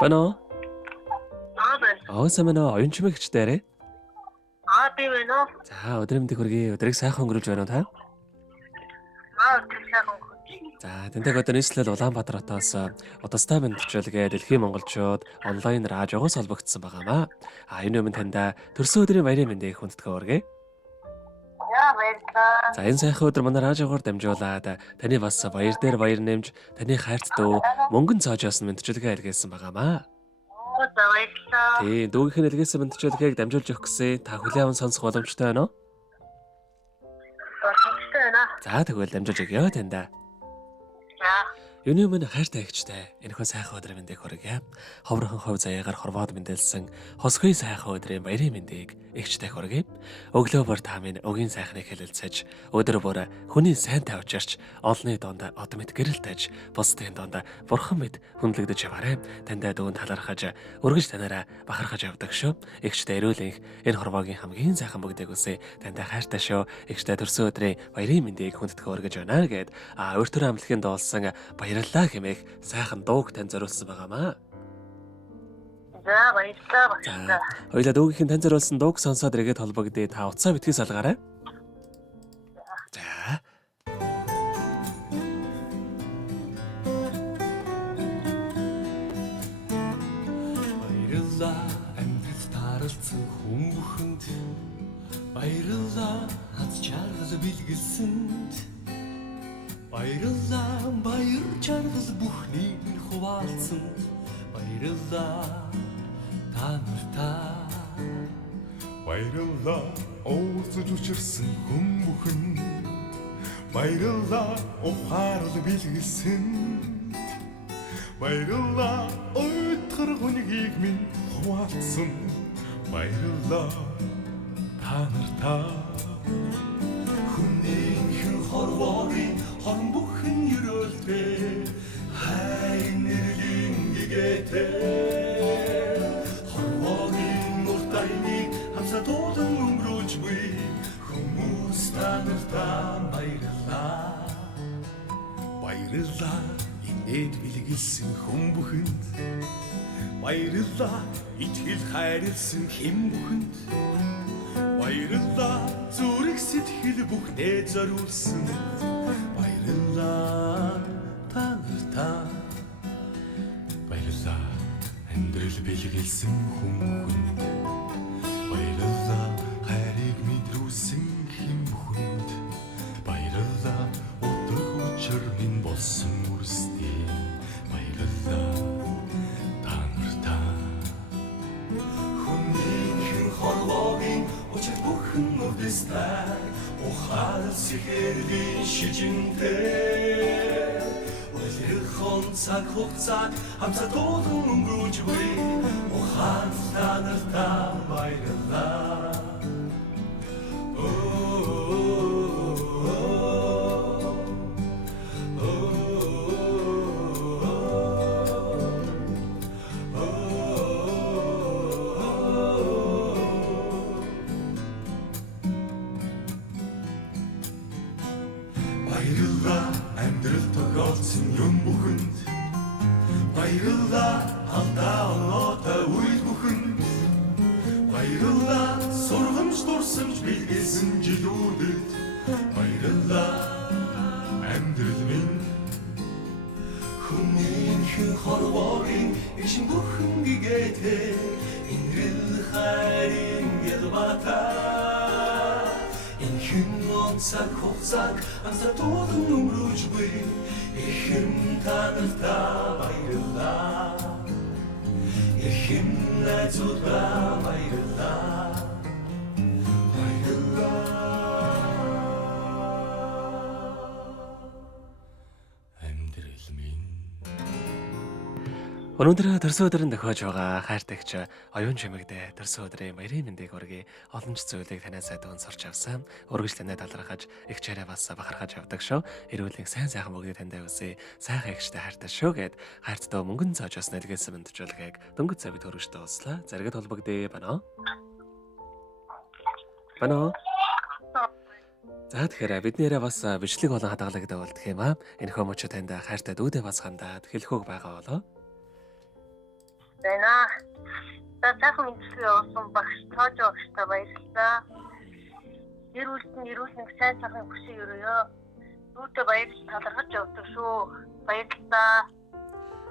Байна уу? байна. Сайн байна уу? Оюун чимээ гिचдээрээ. Би байна уу? За, өдрийн мэндийг хүргэе. Өдрийг сайхан өнгөрүүлж байна уу та? Өдрийг сайхан өнгөрүүлж. За, тэнтэйг одоо нийслэл Улаанбаатар хотоос удастай бэлтгэлгээ дэлхийн монголчууд онлайн радиогоос холбогдсон байгаамаа. Энэ өмнө таньда төрсөн өдрийн баярын мэндийг хүндэтгэн хүргэе. Баярлалаа. За, энэ сайхан өдөр манай радиогоор дамжуулаад таны бас баяр дээр баяр нэмж, таны хайрт дүү мөнгөн цоожоос нь мэдчилгээ илгээсэн байгаамаа. Баярлалаа. Тийм, дүүгийнх нь илгээсэн мэдчилгээг дамжуулж өгөх гэсэн та хүлээн аван сонсох боломжтой байна уу? Боломжтой байна. За, тэгвэл дамжуулж өгье таньда. За. Юуны өмнө хайртай эгчтэй энэхүү сайхан өдрийн мэндийг хүргье. Ховрхон хов заяагаар хорвоод мэндэлсэн хосгүй сайхан өдрийн баярын мэндийг эгчтэй хүргье. Өглөө бүр та минь өгийн сайхныг хэлэлцэж, өдөр бүр хүний сайнтай учирч, олонний донд од мэд гэрэлтэж, бусдын донд бурхан мэд хүндлэгдэж яваарай. Таньда дүүн талархаж, өргөж танаараа бахархаж явдаг шүү. Эгчтэй эрүүлэнх энэ хорвоогийн хамгийн сайхан бүгдийг үсэ таньда хайртай шүү. Эгчтэй төрсөн өдрийн баярын мэндийг хүндэтгэн хүргэж байна гэд өөртөө амлахын дуулсан баярлалаа хэмээх сайхан дууг тань зориулсан байгаамаа. За, баярлалаа. Хоёулаа дүүгийнхэн тань зориулсан дууг сонсоод эргээд холбогдъё. Та утсаа битгий салгаарай. За. Баярлалаа амьдрал тааралцсан хүн бүхэнд. Баярлалаа хаз чаргал бэлгэлсэнд. Баярлалаа баяр чаргал бүхнийг хуваалцсан. Баярлалаа та нартай. Баярлалаа уулзаж учирсан хүн бүхэнд. Баярлалаа ухаарл бэлгэлсэнд. Баярлалаа өйтгөр хүнийг минь хуваалцсан. Баярлалаа та нартай. Хүнийхэн хорвоогийн хорн бүхэн ерөөлтэй. Хайн нэрлийн гэгээтэй. Хорвоогийн уртайныг хамсатуулан өнгөрүүлж буй. Хүмүүс та нартай баярлалаа. Баярлалаа инээд бэлгэлсэн хүн бүхэнд. Баярлалаа итгэл хайрлсан хэм бүхэнд. Баярлалаа зүрх сэтгэл бүхнээ зориулсан. Баярлалаа та нартай. Баярлалаа амьдрал бэлгэлсэн хүн бүхэнд. Баярлалаа хайрыг мэдрүүлсэн хэм бүхэнд. Баярлалаа утга учир минь болсон үрстэй. Баярлалаа та нартай. Хүнийхэн хорвоогийн учир бүхэн үрдэстэй. Ухаал сэхэрлийн шижинтэй. Улирхон цаг хугацааг хамсатуулан өнгөрүүлж буй. Ухаал та нартай баярлалаа. Баярлалаа амьдрал тохиолдсон юм бүхэнд. Баярлалаа алдаа оноотой үйл бүхэнд. Баярлалаа сургамж дурсамж бэлгэлсэн жилүүдэд. Баярлалаа амьдрал минь. Хүнийхэн хорвоогийн ишин бүхэн гэгээтэй. Инрэл хайрын ялбатай. Энхэн цаг хугацааг хамсатуулан өнгөрүүлж буй. Эхэм та нартай баярлалаа. Эхэм найзуудаа баярлалаа. Баярлалаа. Амьдрал минь. Өнөөдөр төрсөн өдрөнд тохиож байгаа хайртагч оюун чимэгдээ төрсөн өдрийн баярын мэндийг хүргэе. Олон ч зүйлийг танаас дүүн сурч авсан. Өргөж танай талархаж, их чараа бас бахархаж явдаг шүү. Эрүүлэн сайн сайхан бүгдийг таньд үсэ. Сайхан ихчтэй хайртай шүү гэд хайртаа мөнгөн цаажаас нэлгээсэн мэдчилгээг дөнгөж цавид хөргөж дууслаа. Заргад холбогдъё байна. Байна. За тэгэхээр биднээрээ бас бичлэг болон хадгалагд болдох юм аа. Энэ хүмүүч танд хайртай дүүдээ бас хандаад хэлэхөөг байгаа болоо. байна. За сайхан мэдлэгээ явуулсан багш тоож багштай баярлалаа. Ирүүлсэн сайн сайхан хүсье өрөөё. Юутай баярлал талархаж явдаг шүү. Баярлалаа.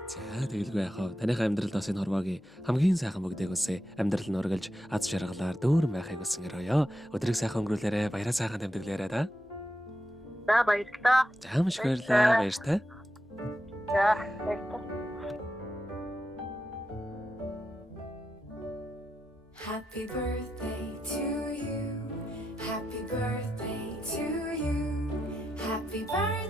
За тэгэлгүй яхав. Таних амьдралд бас энэ хорвоогийн хамгийн сайхан бүгдээг үсэ. Амьдрал нь ургалж аз жаргалаар дүүрэн байхыг хүсэн өрөөё. Өдрийг сайхан өнгөрүүлээрэ. Баяраа сайхан тэмдэглээрэ да. За баярлалаа. За маш баярлалаа. Баяртай. За баярлалаа. Happy birthday to you. Happy birthday to you. Happy birthday.